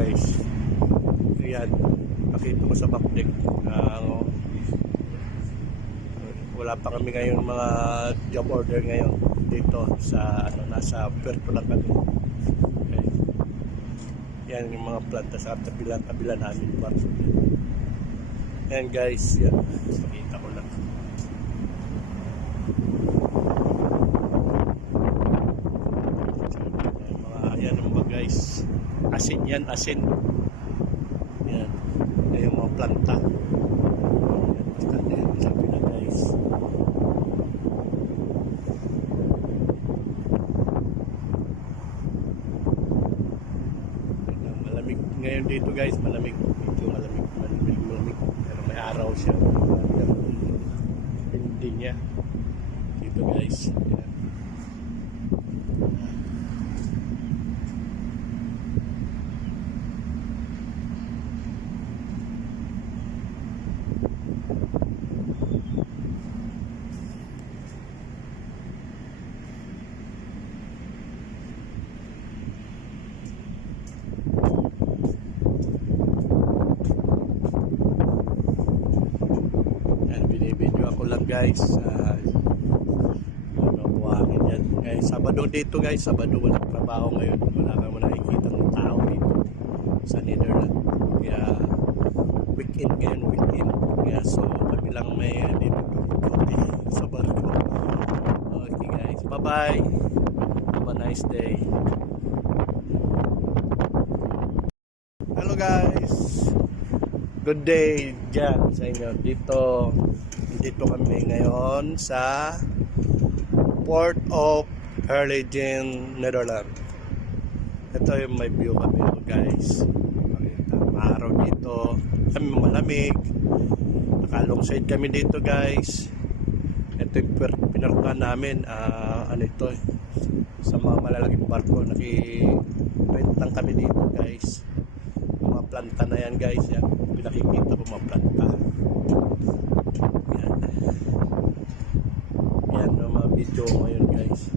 guys. Ayan, pakita ko sa backdeck. Wala pa kami ngayon mga job order ngayon dito sa nasa Puerto lang kami. Okay. Yan yung mga planta sa kabila namin. Yan guys, yan. Pakita ko lang. Yan mga guys. Asin yan, asin. Yan. Yan yung mga planta. Yan, sabi na guys. Malamig ngayon dito guys, malamig. Dito malamig. Pero may araw siya. Hindi niya. Dito guys. Yan. Binibidyo ako lang guys. Buhangin yan guys. Sabado dito guys. Sabado walang trabaho ngayon. Wala kang nakikita ng tao dito sa Netherlands. Kaya weekend ngayon, weekend. Kaya so kami lang may dito sa barko. Okay guys. Bye bye. Have a nice day. Hello guys. Good day dyan sa inyo. Dito kami ngayon sa Port of Harlingen, Netherlands. Ito yung may view kami guys. Maaraw dito. Kami malamig. Naka-alongside kami dito guys. Ito yung pinarkuhan namin. Ano ito sa mga malalaking barko. Naki-rent lang kami dito guys. Mga planta na yan guys. Yan. Pinakikita ko mga planta. Yan. Yan ang mga video ngayon guys.